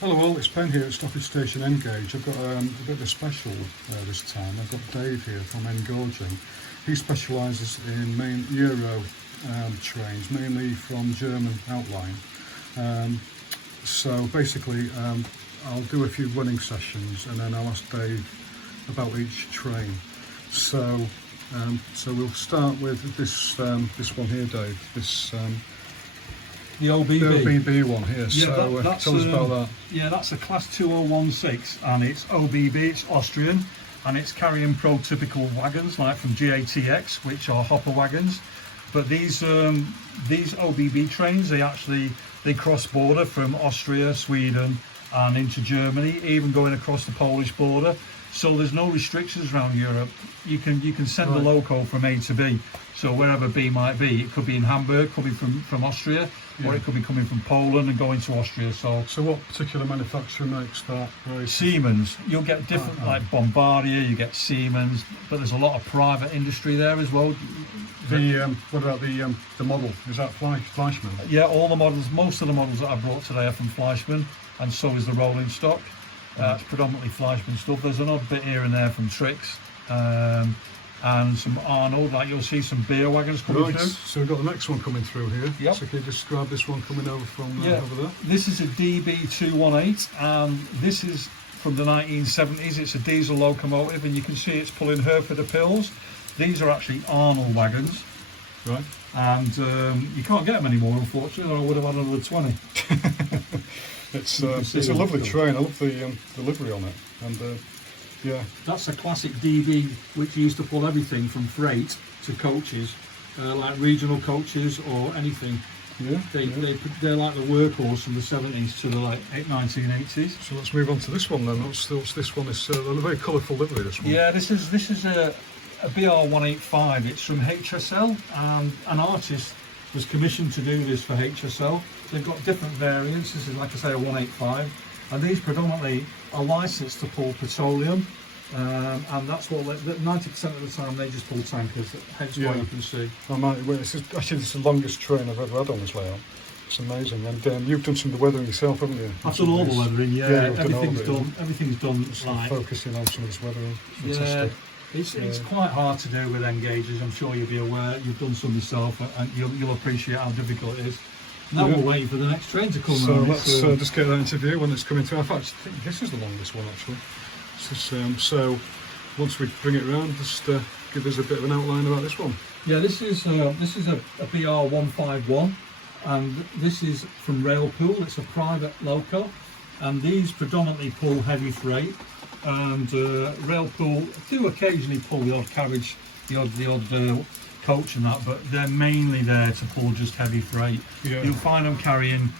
Hello all, it's Ben here at Stockage Station Engage. I've got a bit of a special this time. I've got Dave here from Engaging. He specialises in main Euro trains, mainly from German outline. So basically I'll do a few running sessions and then I'll ask Dave about each train. So we'll start with this one here, Dave. This The OBB. the OBB one here. Yeah, So tell us about that. Yeah, that's a Class 2016 and it's OBB, it's Austrian, and it's carrying prototypical wagons like from GATX, which are hopper wagons. But these OBB trains, they cross border from Austria, Sweden and into Germany, even going across the Polish border. So there's no restrictions around Europe. You can send the loco from A to B. So wherever B might be, it could be in Hamburg, could be from Austria, or it could be coming from Poland and going to Austria. So what particular manufacturer makes that? Siemens, you'll get different like Bombardier, you get Siemens, but there's a lot of private industry there as well. What about the model? Is that Fleischmann? Yeah, all the models, most of the models that I brought today are from Fleischmann, and so is the rolling stock. It's predominantly Fleischmann stuff. There's an odd bit here and there from Trix, and some Arnold. Like you'll see some beer wagons coming through. So we've got the next one coming through here. Yep. So can you describe this one coming over from over there? This is a DB218, and this is from the 1970s. It's a diesel locomotive, and you can see it's pulling Hereford pills. These are actually Arnold wagons, Right. and you can't get them anymore, unfortunately, or I would have had another 20. It's see a them lovely still. train. I love the livery on it, and yeah. That's a classic DB, which used to pull everything from freight to coaches, like regional coaches or anything. Yeah, They're like the workhorse from the 70s to the 1980s. So let's move on to this one then. What's this one? Is a very colourful livery. This one. Yeah, this is a BR185. It's from HSL, and an artist was commissioned to do this for HSL. They've got different variants. This is, like I say, a 185, and these predominantly are licensed to pull petroleum, and that's what 90% of the time they just pull tankers. Hence why you can see. This is the longest train I've ever had on this layout. It's amazing, and you've done some of the weathering yourself, haven't you? I've done all the weathering. Yeah, you've done all of it, everything's done. Like focusing on some of this weathering. Yeah, Fantastic. it's quite hard to do with engages. I'm sure you'll be aware. You've done some yourself, and you'll appreciate how difficult it is. Now we're waiting for the next train to come. So let's just get that interview when it's coming through. In fact, I think this is the longest one actually. So once we bring it around, just give us a bit of an outline about this one. Yeah, this is a BR151, and this is from Railpool. It's a private loco, and these predominantly pull heavy freight. And Railpool do occasionally pull the odd carriage, the odd coach and that, but they're mainly there to pull just heavy freight. Yeah. You'll find them carrying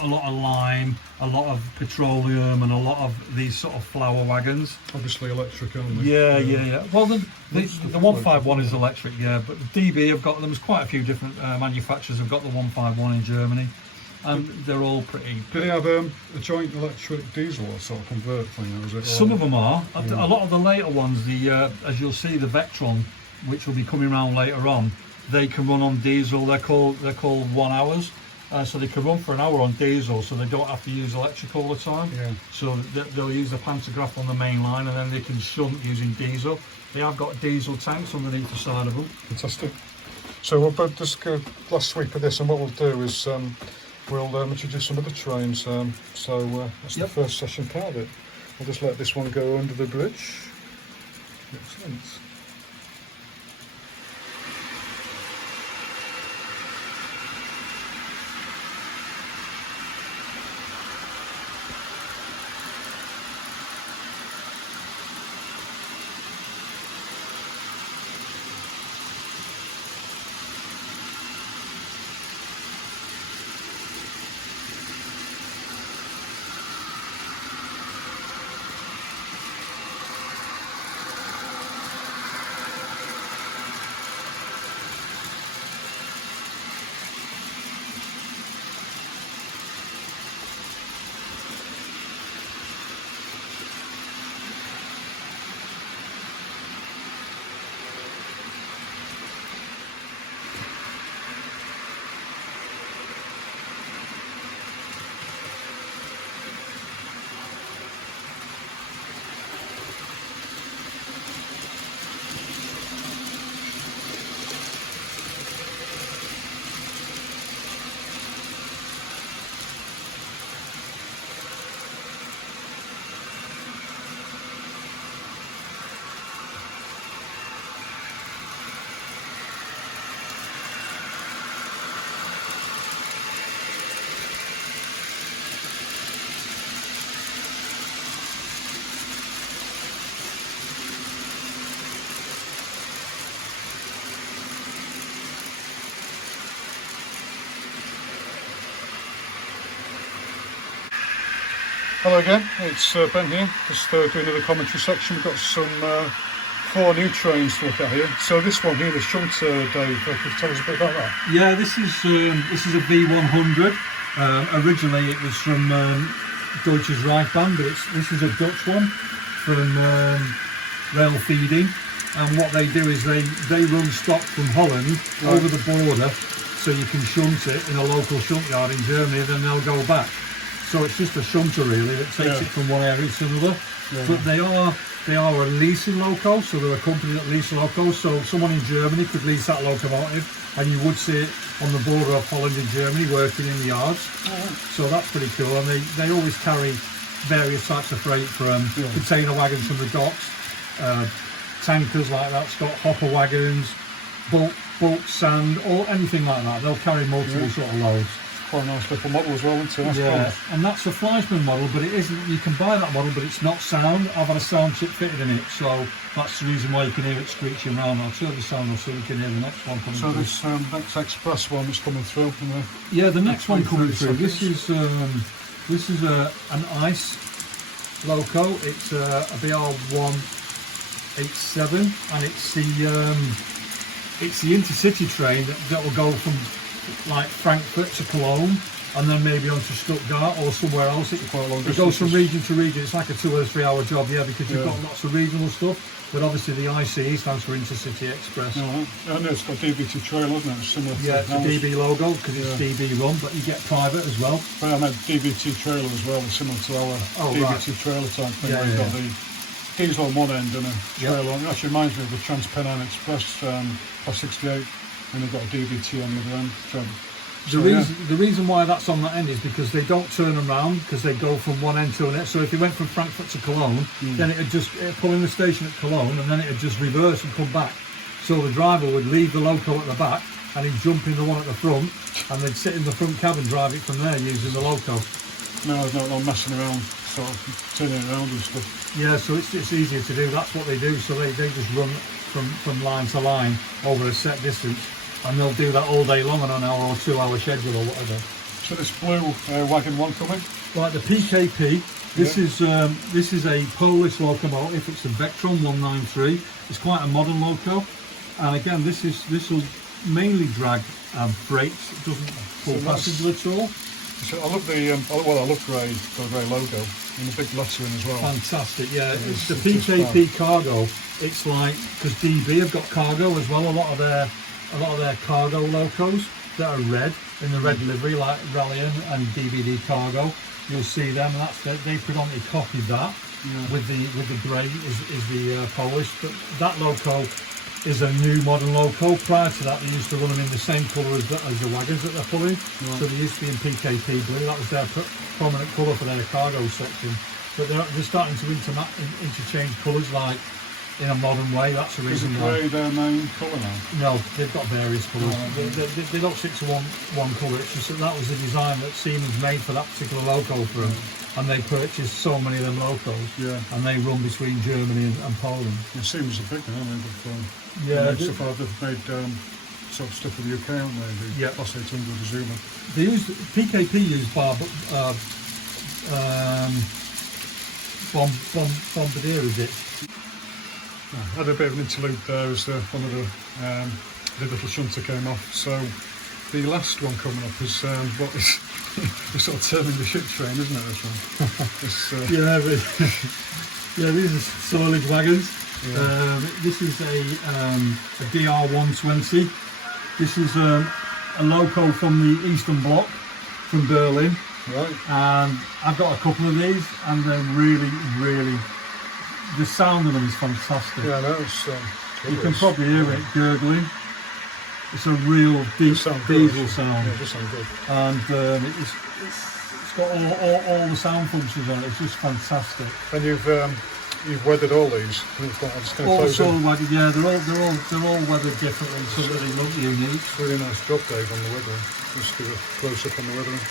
a lot of lime, a lot of petroleum, and a lot of these sort of flour wagons. Obviously electric only. Yeah. Well, the 151 is electric, yeah, but the DB have got them. There's quite a few different manufacturers have got the 151 in Germany, and they're all pretty. Do they have a joint electric diesel sort of convert thing, or is it? Some of them are. A lot of the later ones, as you'll see, the Vectron, which will be coming around later on, they can run on diesel. They're called 1 hours. So they can run for an hour on diesel, so they don't have to use electric all the time. Yeah. So they'll use the pantograph on the main line, and then they can shunt using diesel. They have got diesel tanks underneath the side of them. Fantastic. So we'll just go last sweep of this, and what we'll do is we'll introduce some other trains. That's the first session part of it. I'll just let this one go under the bridge. Excellent. Hello again, it's Ben here, just doing another commentary section. We've got some 4 new trains to look at here. So this one here, the shunt, Dave, could you tell us a bit about that? Yeah, this is a V100. Originally it was from Deutsches Reichbahn, but this is a Dutch one from Rail Feeding. And what they do is they run stock from Holland over the border, so you can shunt it in a local shunt yard in Germany, then they'll go back. So it's just a shunter really that takes it from one area to another. Yeah. But they are a leasing loco, so they're a company that leases locos. So someone in Germany could lease that locomotive, and you would see it on the border of Holland and Germany working in the yards. So that's pretty cool. And they always carry various types of freight from container wagons from the docks, tankers like that, Scott, hopper wagons, bulk sand, or anything like that. They'll carry multiple sort of loads. Quite a nice little model as well, isn't it? That's cool. And that's a Fleischmann model, but it isn't. You can buy that model, but it's not sound. I've had a sound chip fitted in it, so that's the reason why you can hear it screeching around. I'll turn the sound off so you can hear the next one coming through. So this next express one that's coming through. Yeah, the next one coming through. This is an ICE loco. It's a BR187, and it's the intercity train that will go from like Frankfurt to Cologne, and then maybe on to Stuttgart or somewhere else. It goes from region to region. It's like a 2 or 3 hour job, because you've got lots of regional stuff. But obviously the ICE stands for Intercity Express. And it's got DBT trailer, isn't it? Similar to it's a DB logo because it's DB run, but you get private as well. But I meant DBT trailer as well, similar to our DBT trailer type thing. Where you've got the diesel on one end and a trailer on. It actually reminds me of the Transpennine Express by 68. And they've got a DBT on the other end. The reason why that's on that end is because they don't turn around, because they go from one end to the next. So if they went from Frankfurt to Cologne, then it'd pull in the station at Cologne, and then it'd just reverse and come back. So the driver would leave the loco at the back, and he'd jump in the one at the front, and they'd sit in the front cab and drive it from there using the loco. No, there's no messing around, sort of turning it around and stuff. Yeah, so it's easier to do. That's what they do. So they just run from line to line over a set distance. And they'll do that all day long on an hour or 2 hour schedule or whatever. So this blue wagon one coming? Like the PKP, this is a Polish locomotive. It's a Vectron 193. It's quite a modern loco, and again this will mainly drag freight. It doesn't pull passenger at all. So I love the grey logo and the big lettering as well. Fantastic, yeah. It's the PKP cargo. It's like, because DB have got cargo as well. A lot of their cargo locos that are red, in the red livery, like Rallian and DVD cargo, you'll see them. And they predominantly copied that with the grey is the Polish. But that loco is a new modern loco. Prior to that, they used to run them in the same colour as the wagons that they're pulling. So they used to be in PKP blue. That was their prominent colour for their cargo section. But they're starting to interchange colours like in a modern way. That's the reason why. Is grey their main colour now? No, they've got various colours. They don't stick to one colour. It's just that was the design that Siemens made for that particular loco for them. And they purchased so many of them locos. Yeah. And they run between Germany and Poland. It seems a big one, aren't they? They've made sort of stuff for the UK, haven't they? The Plus 800 Azuma. PKP used Bombardier, is it? I had a bit of an interlude there as one of the little shunter came off. So the last one coming up is what is we're sort of turning the ship train, isn't it? This one. These are Soilage wagons. Yeah. This is a DR120. This is a loco from the Eastern Bloc, from Berlin. Right. And I've got a couple of these, and they're really, the sound of them is fantastic. Yeah, I know. You can probably hear it gurgling. It's a real deep diesel sound. Yeah, it does sound good. And it's got all the sound functions on it. It's just fantastic. And you've weathered all these. All soil weathered. Yeah, they're all weathered differently, so that they look unique. Really nice job, Dave, on the weathering. Just give a close up on the weathering.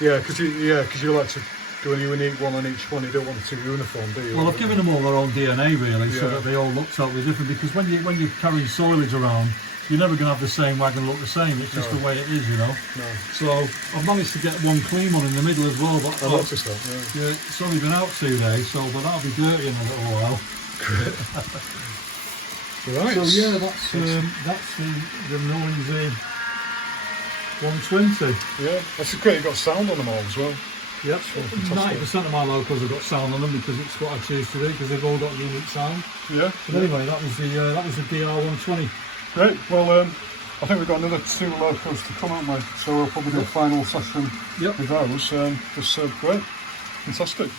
Yeah, because you like to do a unique one on each one. You don't want it to be uniform, do you? Well, I've given them all their own DNA really, so that they all look totally different. Because when you're carrying soilage around, you're never going to have the same wagon look the same. It's just No. the way it is, you know. No. So I've managed to get one clean one in the middle as well. But I noticed that. Yeah. yeah, it's only been out 2 days, so but that'll be dirty in a little while. Right. So yeah, that's the Noisy 120. Yeah, that's great. You got sound on them all as well. Yep. fantastic. 90% of my locals have got sound on them because it's what I choose to do because they've all got unique sound. Yeah. But anyway, that was the DR120. Great. Well, I think we've got another 2 locals to come, haven't we? So we'll probably do a final session Yep. with those. That's great. Fantastic.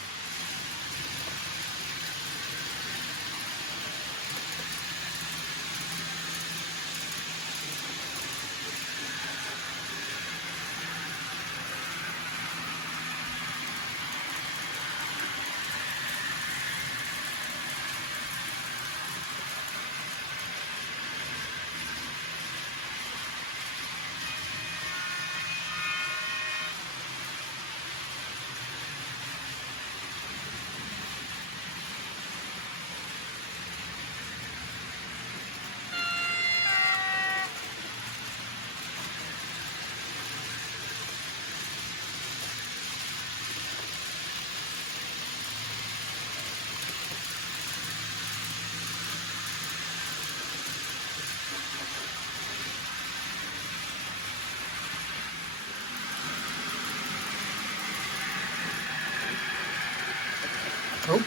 Oh.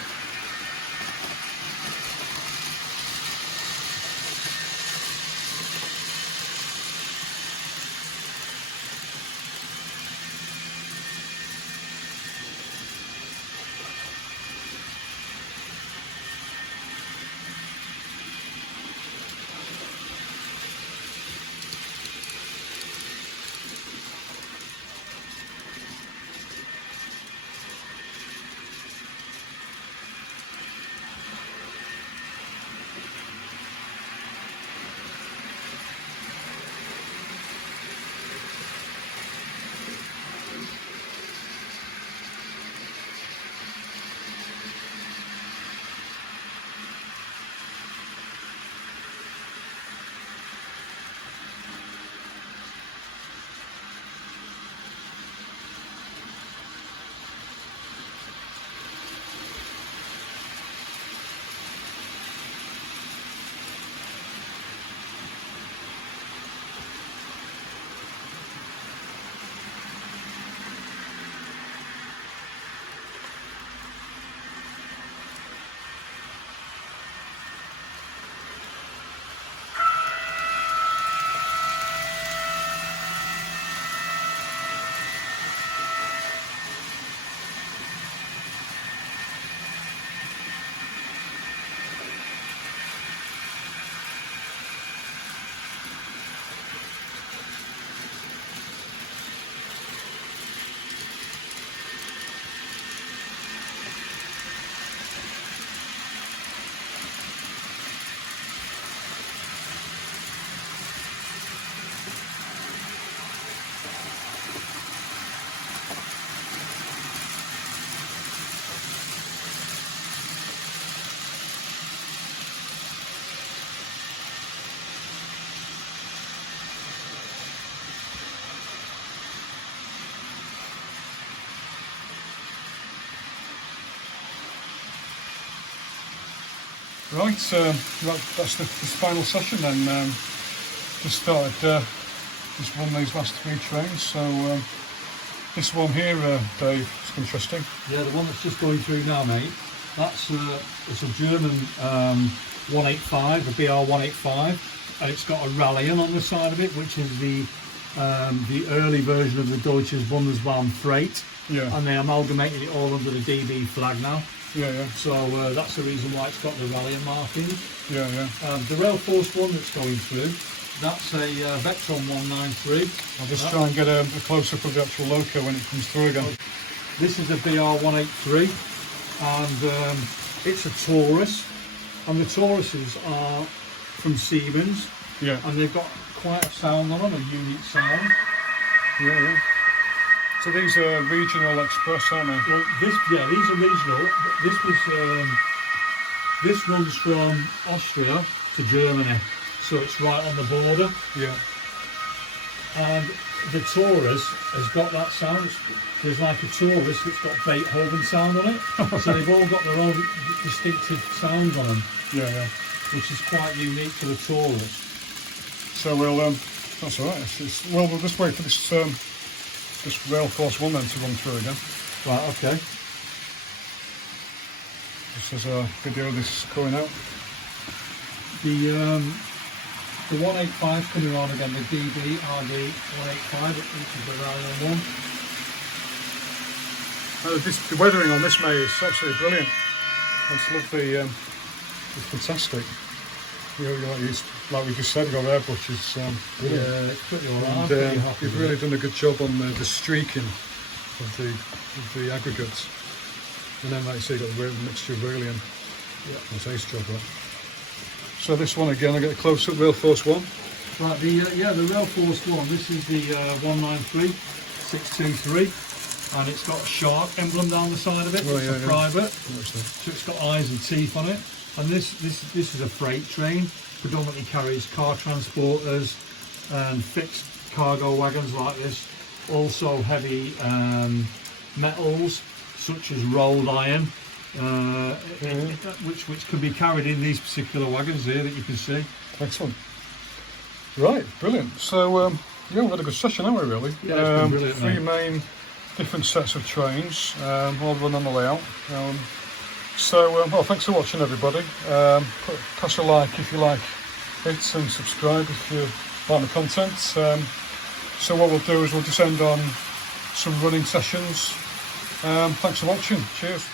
Right, that's the final session then. Just started, just run these last 3 trains. So this one here, Dave, it's interesting. Yeah, the one that's just going through now, mate. That's it's a German 185, a BR 185, and it's got a Rallion on the side of it, which is the early version of the Deutsches Bundesbahn Freight. Yeah. And they amalgamated it all under the DB flag now. Yeah, yeah. So that's the reason why it's got the Rallion markings. Yeah, yeah. The Rail Force one that's going through, that's a Vectron 193. I'll just try and get a close-up of the actual loco when it comes through again. This is a BR 183, and it's a Taurus, and the Tauruses are from Siemens, Yeah, and they've got quite a sound on them, a unique sound. yeah, yeah. So these are regional express, aren't they? Well, these are regional. This runs from Austria to Germany. so it's right on the border. Yeah. And the Taurus has got that sound. There's like a Taurus which got Beethoven sound on it. So they've all got their own distinctive sounds on them, Yeah. which is quite unique to the Taurus. So we'll, that's all right. Well, we'll just wait for this Rail Force 1 then to run through again. Right, okay. This is a video of this going out. The 185 coming on again, the DB RD 185, which is the Ryan 1. The weathering on this May is absolutely brilliant. It's lovely. It's fantastic. Like we just said, your airbrush is brilliant. Yeah, it's pretty alright. I'm And pretty happy you've with really it. done a good job on the streaking of the aggregates. And then, like you say, you've got the mixture of Railian. Yeah. That's ace job, that. So this one again, I get a close up, Rail Force 1. Right, the Rail Force 1, this is the 193623, and it's got a shark emblem down the side of it. Oh, It's yeah, a yeah. private, What's that? so it's got eyes and teeth on it. And this is a freight train, predominantly carries car transporters and fixed cargo wagons like this. Also heavy metals such as rolled iron, which can be carried in these particular wagons here that you can see. Excellent. Right, brilliant. So, yeah, we've had a good session, haven't we, really? Yeah, it's been brilliant, Three mate. main different sets of trains, all run on the layout. Well, thanks for watching, everybody. Press a like if you like it, and subscribe if you like the content. So what we'll do is we'll just end on some running sessions. Thanks for watching. Cheers.